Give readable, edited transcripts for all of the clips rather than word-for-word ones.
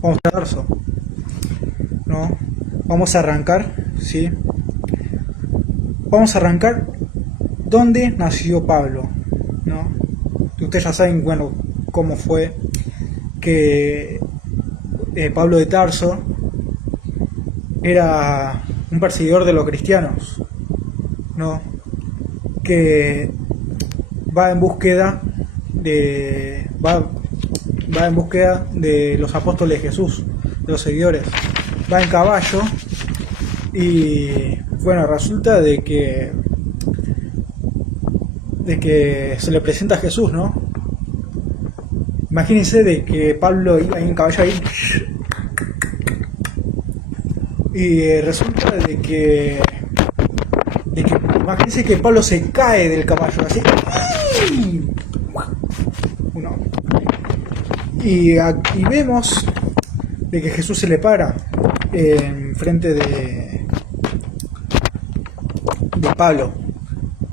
Vamos a Tarso, ¿no? Vamos a arrancar, ¿sí? Vamos a arrancar dónde nació Pablo, ¿no? Ustedes ya saben, bueno, cómo fue que Pablo de Tarso era un perseguidor de los cristianos, ¿no? Que va en búsqueda de los apóstoles de Jesús, de los seguidores. Va en caballo y bueno, resulta de que se le presenta a Jesús, ¿no? Imagínense de que Pablo iba en caballo ahí y resulta de que imagínense que Pablo se cae del caballo así. Uno. Y vemos de que Jesús se le para en frente de Pablo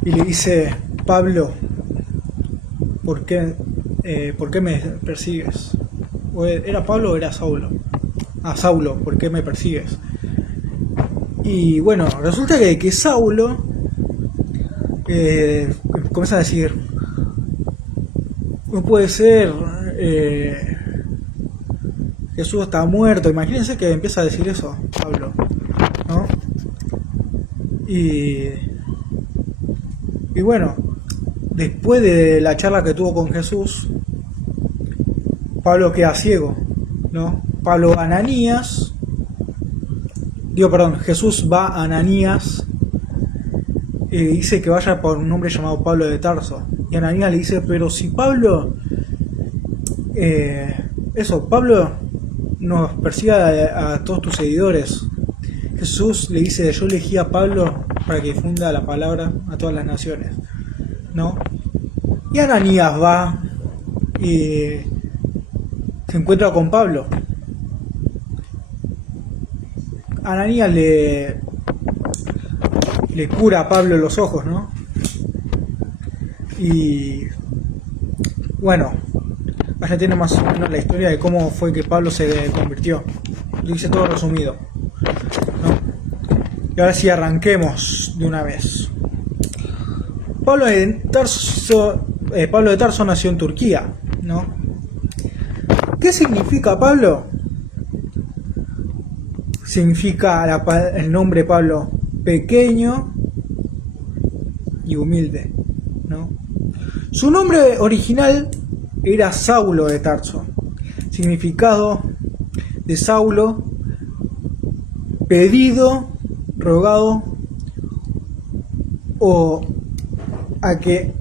y le dice: Pablo, ¿por qué me persigues? ¿Era Pablo o era Saulo? Saulo, ¿por qué me persigues? Y bueno, resulta que Saulo comienza a decir: no puede ser, Jesús está muerto. Imagínense que empieza a decir eso Pablo, ¿no? Y bueno, después de la charla que tuvo con Jesús, Pablo queda ciego, ¿no? Jesús va a Ananías y dice que vaya por un hombre llamado Pablo de Tarso. Y Ananías le dice: pero si Pablo, Pablo nos persigue a todos tus seguidores. Jesús le dice: yo elegí a Pablo para que difunda la palabra a todas las naciones, ¿no? Y Ananías va y se encuentra con Pablo. Ananías le cura a Pablo los ojos, ¿no? Y bueno, allá tiene más o menos la historia de cómo fue que Pablo se convirtió. Lo hice todo resumido, ¿no? Y ahora sí, arranquemos de una vez. Pablo de Tarso nació en Turquía, ¿no? ¿Qué significa Pablo? Significa el nombre Pablo: pequeño y humilde, ¿no? Su nombre original era Saulo de Tarso. Significado de Saulo: pedido, rogado, o aquel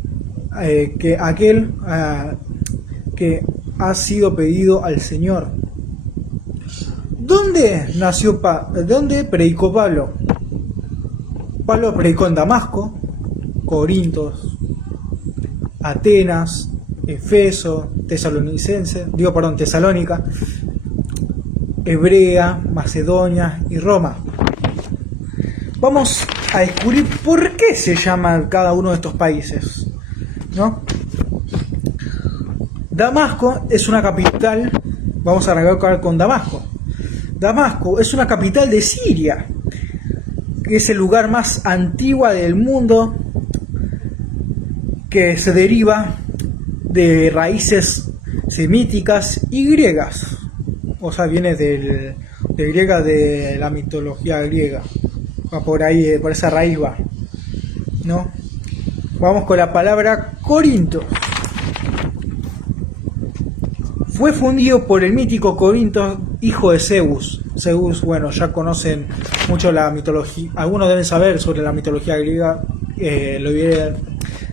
que ha sido pedido al Señor. ¿Dónde predicó Pablo? Pablo predicó en Damasco, Corintos, Atenas, Efeso, Tesalónica, Hebrea, Macedonia y Roma. Vamos a descubrir por qué se llama cada uno de estos países, ¿no? Damasco es una capital. Vamos a arrancar con Damasco. Damasco es una capital de Siria, que es el lugar más antiguo del mundo, que se deriva de raíces semíticas y griegas. O sea, viene de griega, de la mitología griega. Va por ahí, por esa raíz va, ¿no? Vamos con la palabra Corinto. Fue fundido por el mítico Corinto, hijo de Zeus. Zeus, bueno, ya conocen mucho la mitología. Algunos deben saber sobre la mitología griega.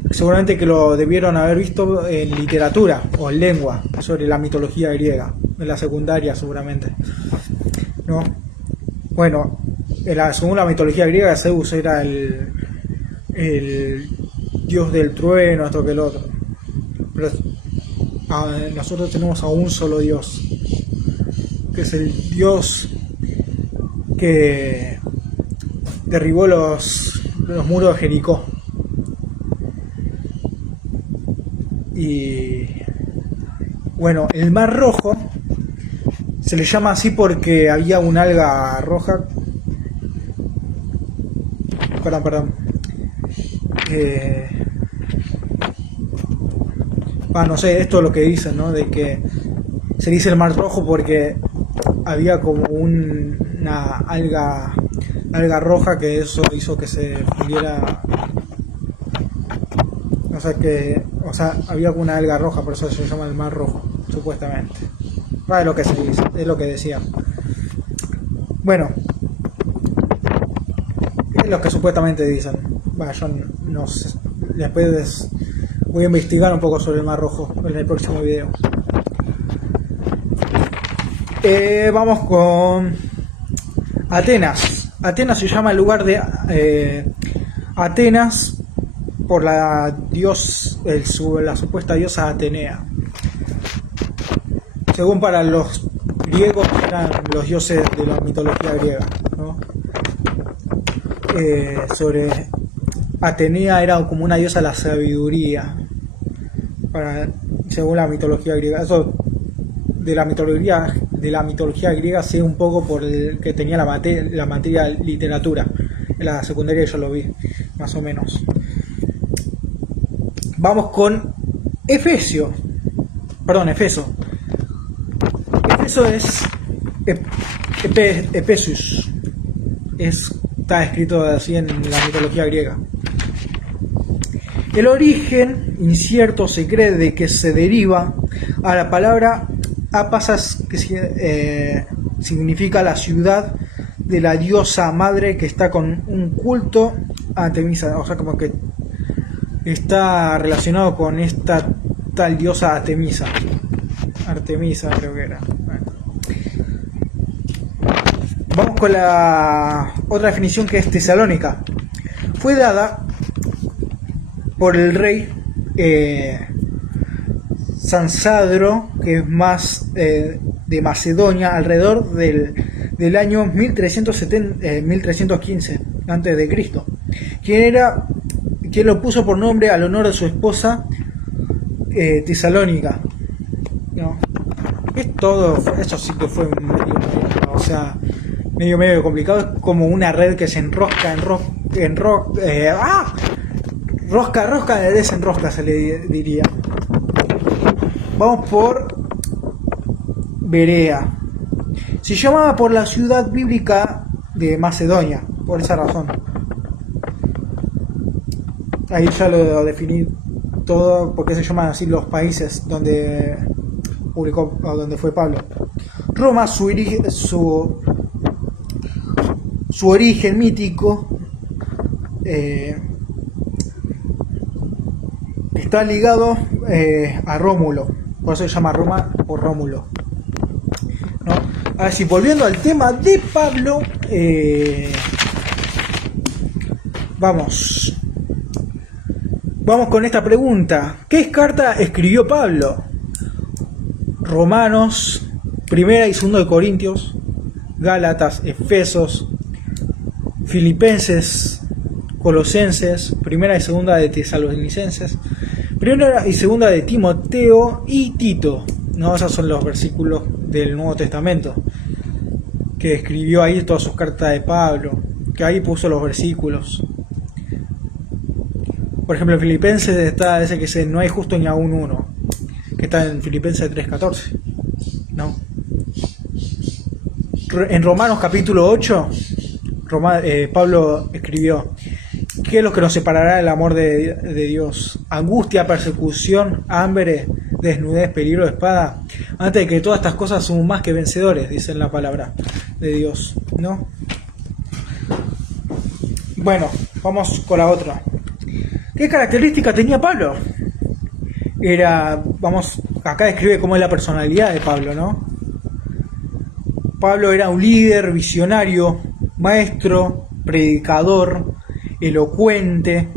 Seguramente que lo debieron haber visto en literatura o en lengua, sobre la mitología griega, en la secundaria seguramente, ¿no? Bueno, según la mitología griega, Zeus era el dios del trueno, esto que el otro. Pero nosotros tenemos a un solo Dios, que es el Dios que derribó los muros de Jericó. Y bueno, el Mar Rojo Se le llama así porque había un alga roja. Perdón. No sé, esto es lo que dicen, ¿no? De que se dice el mar rojo porque había como una alga roja que eso hizo que se fundiera. O sea, había una alga roja, por eso se llama el mar rojo, supuestamente. Es lo que se dice, es lo que decían. Bueno, es lo que supuestamente dicen. Yo no sé. Después voy a investigar un poco sobre el mar rojo en el próximo video. Vamos con Atenas. Atenas se llama el lugar de Atenas por la supuesta diosa Atenea. Según para los griegos eran los dioses de la mitología griega, ¿no? Sobre Atenea era como una diosa de la sabiduría, según la mitología griega. Eso de la mitología griega sé un poco por el que tenía la materia literatura. En la secundaria yo lo vi, más o menos. Vamos con Efeso. Efeso es Ephesus. Está escrito así en la mitología griega. El origen incierto se cree de que se deriva a la palabra Apasas, que significa la ciudad de la diosa madre, que está con un culto a Artemisa, o sea, como que está relacionado con esta tal diosa Artemisa creo que era. Bueno. Vamos con la otra definición, que es Tesalónica. Fue dada por el rey Sansadro, que es más de Macedonia, alrededor del año 1315 antes de Cristo, quien lo puso por nombre al honor de su esposa Tesalónica, ¿no? Es todo, eso sí que fue medio complicado. Es como una red que se enrosca, rosca de desenrosca, se le diría. Vamos por Berea. Se llamaba por la ciudad bíblica de Macedonia, por esa razón. Ahí ya lo definí todo, porque se llaman así los países donde publicó, o donde fue Pablo. Roma, su origen mítico está ligado a Rómulo, por eso se llama Roma por Rómulo, ¿no? A ver, si volviendo al tema de Pablo, vamos con esta pregunta: ¿qué carta escribió Pablo? Romanos, Primera y Segunda de Corintios, Gálatas, Efesos, Filipenses, Colosenses, Primera y Segunda de Tesalonicenses, Primera y Segunda de Timoteo y Tito, ¿no? Esos son los versículos del Nuevo Testamento que escribió ahí, todas sus cartas de Pablo, que ahí puso los versículos. Por ejemplo, en Filipenses está ese que dice: no hay justo ni aún uno, que está en Filipenses 3:14, ¿no? En Romanos capítulo 8, Pablo escribió: ¿qué es lo que nos separará del amor de Dios? Angustia, persecución, hambre, desnudez, peligro de espada. Antes de que todas estas cosas somos más que vencedores, dice en la palabra de Dios, ¿no? Bueno, vamos con la otra. ¿Qué característica tenía Pablo? Acá describe cómo es la personalidad de Pablo, ¿no? Pablo era un líder, visionario, maestro, predicador, elocuente,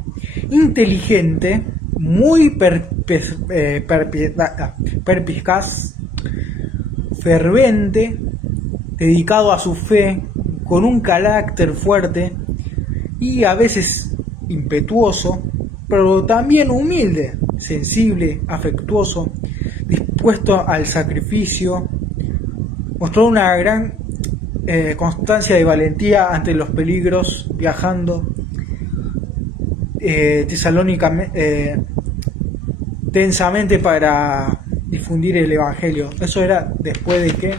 inteligente, muy perspicaz, fervente, dedicado a su fe, con un carácter fuerte y a veces impetuoso, pero también humilde, sensible, afectuoso, dispuesto al sacrificio, Mostró una gran constancia de valentía ante los peligros, viajando tensamente para difundir el Evangelio. Eso era después de que,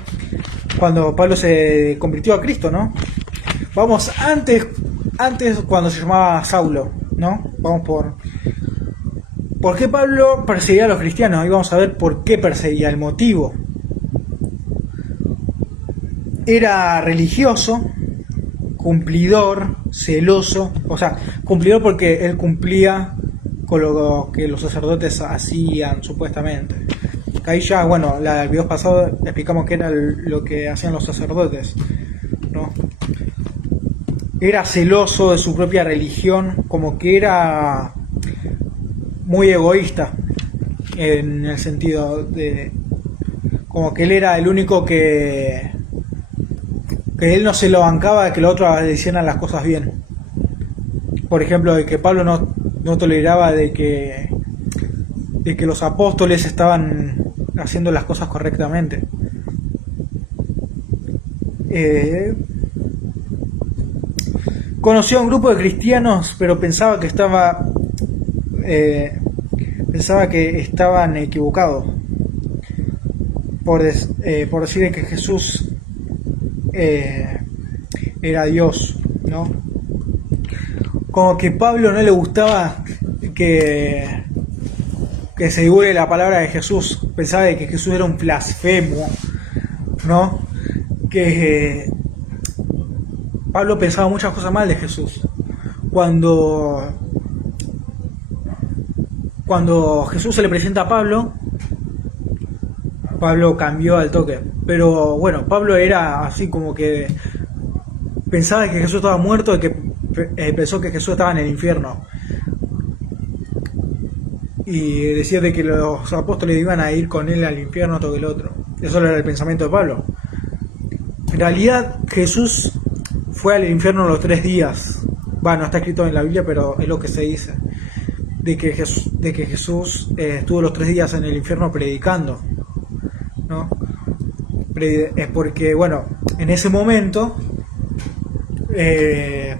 cuando Pablo se convirtió a Cristo, ¿no? Vamos, antes cuando se llamaba Saulo, ¿no? Vamos ¿por qué Pablo perseguía a los cristianos? Y vamos a ver por qué perseguía, el motivo. Era religioso, cumplidor, celoso, o sea, cumplidor porque él cumplía con lo que los sacerdotes hacían supuestamente. Ahí ya, bueno, el video pasado explicamos qué era lo que hacían los sacerdotes, ¿no? Era celoso de su propia religión, como que era muy egoísta, en el sentido de como que él era el único que él no se lo bancaba de que los otros le hicieran las cosas bien. Por ejemplo, de que Pablo no toleraba de que los apóstoles estaban haciendo las cosas correctamente. Conoció a un grupo de cristianos, pero pensaba que estaban equivocados por decir que Jesús era Dios, ¿no? Como que a Pablo no le gustaba que se divulgue la palabra de Jesús. Pensaba que Jesús era un blasfemo, ¿no? Que Pablo pensaba muchas cosas mal de Jesús. Cuando Jesús se le presenta a Pablo cambió al toque. Pero bueno, Pablo era así como que pensaba que Jesús estaba muerto y que pensó que Jesús estaba en el infierno. Y decía de que los apóstoles iban a ir con él al infierno, todo el otro. Eso era el pensamiento de Pablo. En realidad Jesús fue al infierno los 3 días. Bueno, no está escrito en la Biblia, pero es lo que se dice. De que Jesús estuvo los 3 días en el infierno predicando, ¿no? Porque, bueno, en ese momento,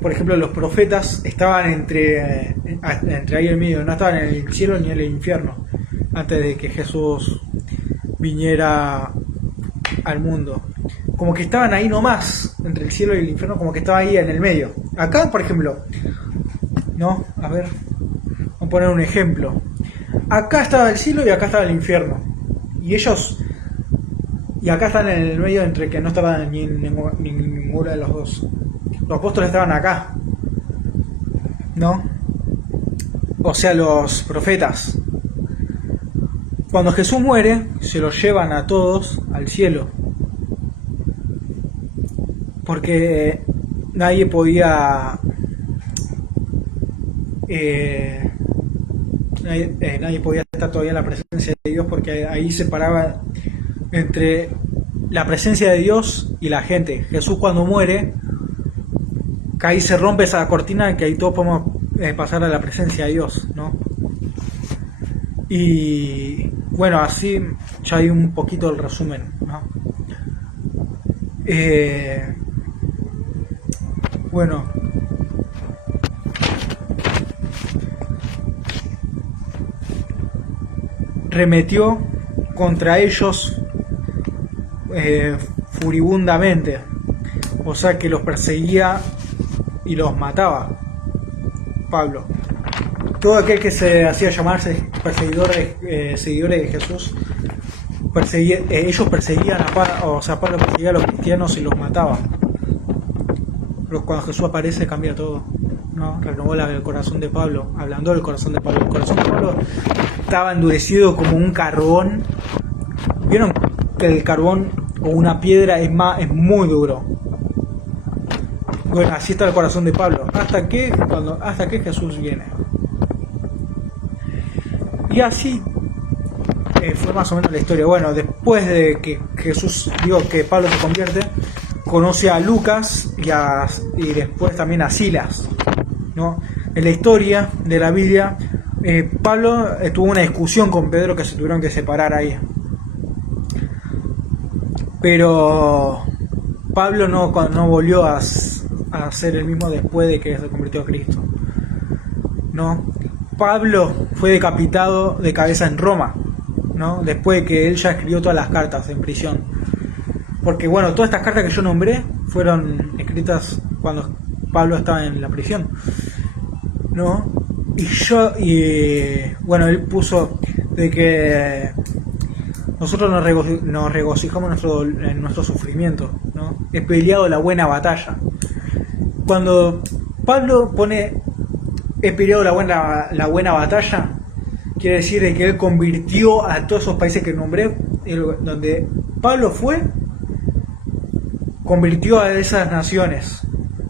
por ejemplo, los profetas estaban entre ahí en medio, no estaban en el cielo ni en el infierno, antes de que Jesús viniera al mundo. Como que estaban ahí nomás, entre el cielo y el infierno, como que estaba ahí en el medio. Acá, por ejemplo, ¿no? A ver, vamos a poner un ejemplo. Acá estaba el cielo y acá estaba el infierno. Y acá están en el medio, entre que no estaban ni ninguno de los dos. Los apóstoles estaban acá, ¿no? O sea, los profetas. Cuando Jesús muere, se los llevan a todos al cielo. Porque nadie podía nadie podía estar todavía en la presencia de Dios, porque ahí separaba entre la presencia de Dios y la gente. Jesús, cuando muere, que ahí se rompe esa cortina, que ahí todos podemos pasar a la presencia de Dios, ¿no? Y bueno, así ya hay un poquito el resumen, ¿no? Bueno, remetió contra ellos furibundamente, o sea que los perseguía y los mataba. Pablo, todo aquel que se hacía llamarse seguidores de Jesús, ellos perseguían a Pablo, o sea, Pablo perseguía a los cristianos y los mataba. Pero cuando Jesús aparece cambia todo, ¿no? Renovó el corazón de Pablo, ablandó el corazón de Pablo. El corazón de Pablo estaba endurecido como un carbón. ¿Vieron que el carbón o una piedra es muy duro? Bueno, así está el corazón de Pablo, hasta que Jesús viene. Y así fue más o menos la historia. Bueno, después de que que Pablo se convierte, conoce a Lucas y después también a Silas, ¿no? En la historia de la Biblia, Pablo tuvo una discusión con Pedro que se tuvieron que separar ahí. Pero Pablo no volvió a ser el mismo después de que se convirtió a Cristo, ¿no? Pablo fue decapitado de cabeza en Roma, ¿no? Después de que él ya escribió todas las cartas en prisión. Porque bueno, todas estas cartas que yo nombré fueron escritas cuando Pablo estaba en la prisión, ¿no? Y bueno, él puso de que nosotros nos regocijamos en nuestro sufrimiento, ¿no? He peleado la buena batalla. Cuando Pablo pone he peleado la buena batalla, quiere decir de que él convirtió a todos esos países que nombré, donde Pablo fue, convirtió a esas naciones,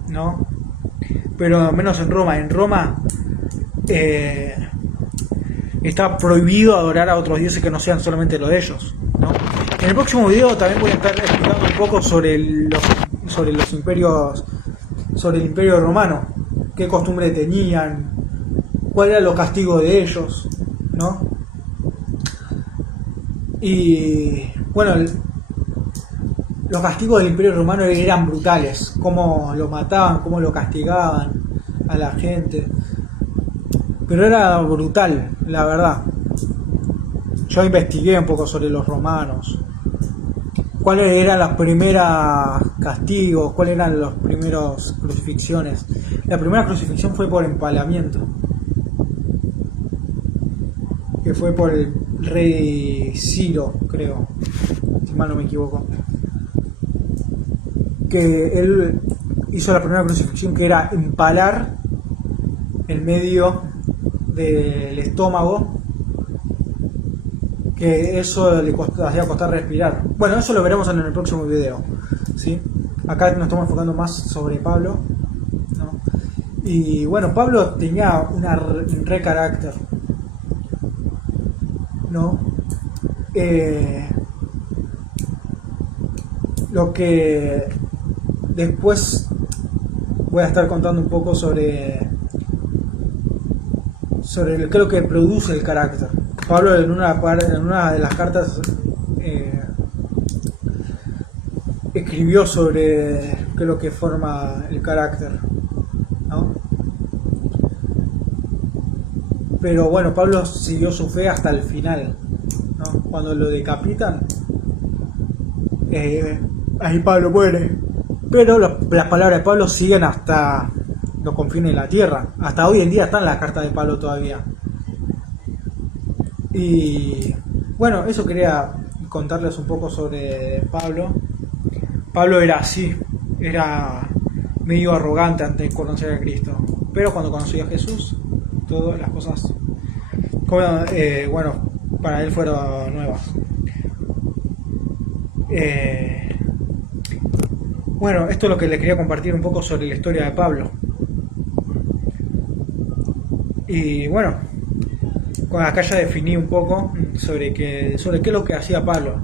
¿no? Pero menos en Roma. En Roma está prohibido adorar a otros dioses que no sean solamente los de ellos, ¿no? En el próximo video también voy a estar explicando un poco sobre los imperios, sobre el imperio romano, qué costumbre tenían, cuál era los castigos de ellos, ¿no? Y bueno, los castigos del imperio romano eran brutales, cómo lo mataban, cómo lo castigaban a la gente, pero era brutal, la verdad. Yo investigué un poco sobre los romanos, cuáles eran los primeros castigos, cuáles eran las primeras crucifixiones. La primera crucifixión fue por empalamiento, que fue por el rey Ciro, creo, si mal no me equivoco, que él hizo la primera crucifixión, que era empalar en medio del estómago, que eso le hacía costar respirar. Bueno, eso lo veremos en el próximo video, ¿sí? Acá nos estamos enfocando más sobre Pablo, ¿no? Y bueno, Pablo tenía un re carácter, ¿no? Lo que después voy a estar contando un poco sobre qué es lo que produce el carácter. Pablo en una de las cartas escribió sobre qué es lo que forma el carácter, ¿no? Pero bueno, Pablo siguió su fe hasta el final, ¿no? Cuando lo decapitan, ahí Pablo muere. Pero las palabras de Pablo siguen hasta los confines de la tierra. Hasta hoy en día están las cartas de Pablo todavía. Y bueno, eso quería contarles un poco sobre Pablo. Pablo era así, era medio arrogante antes de conocer a Cristo. Pero cuando conoció a Jesús, todas las cosas, bueno, para él fueron nuevas. Bueno, esto es lo que les quería compartir un poco sobre la historia de Pablo. Y bueno, acá ya definí un poco sobre qué es lo que hacía Pablo.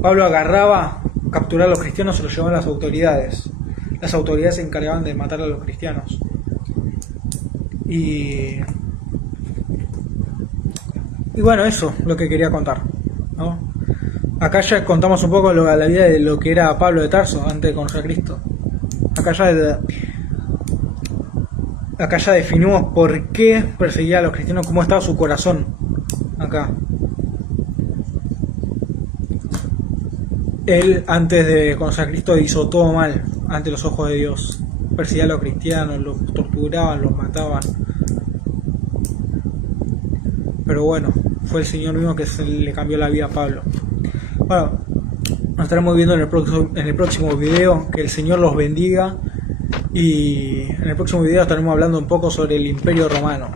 Pablo agarraba, capturaba a los cristianos, se los llevaban a las autoridades. Las autoridades se encargaban de matar a los cristianos. Y bueno, eso es lo que quería contar, ¿no? Acá ya contamos un poco la vida de lo que era Pablo de Tarso antes de conocer a Cristo. Acá ya definimos por qué perseguía a los cristianos, cómo estaba su corazón acá. Él, antes de conocer a Cristo, hizo todo mal ante los ojos de Dios. Perseguía a los cristianos, los torturaban, los mataban. Pero bueno, fue el Señor mismo que le cambió la vida a Pablo. Bueno, nos estaremos viendo en el próximo video. Que el Señor los bendiga. Y en el próximo video estaremos hablando un poco sobre el Imperio Romano.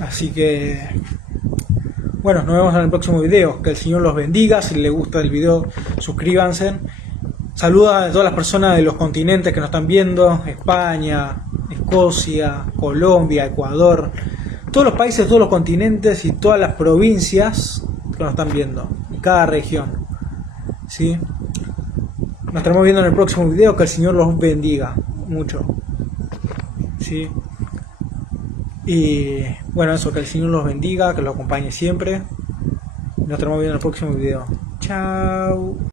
Así que bueno, nos vemos en el próximo video. Que el Señor los bendiga. Si les gusta el video, suscríbanse. Saluda a todas las personas de los continentes que nos están viendo: España, Escocia, Colombia, Ecuador, todos los países, todos los continentes y todas las provincias que nos están viendo, y cada región, ¿sí? Nos estaremos viendo en el próximo video. Que el Señor los bendiga mucho, ¿sí? Y bueno, eso, que el Señor los bendiga, que los acompañe siempre. Nos estaremos viendo en el próximo video. Chao.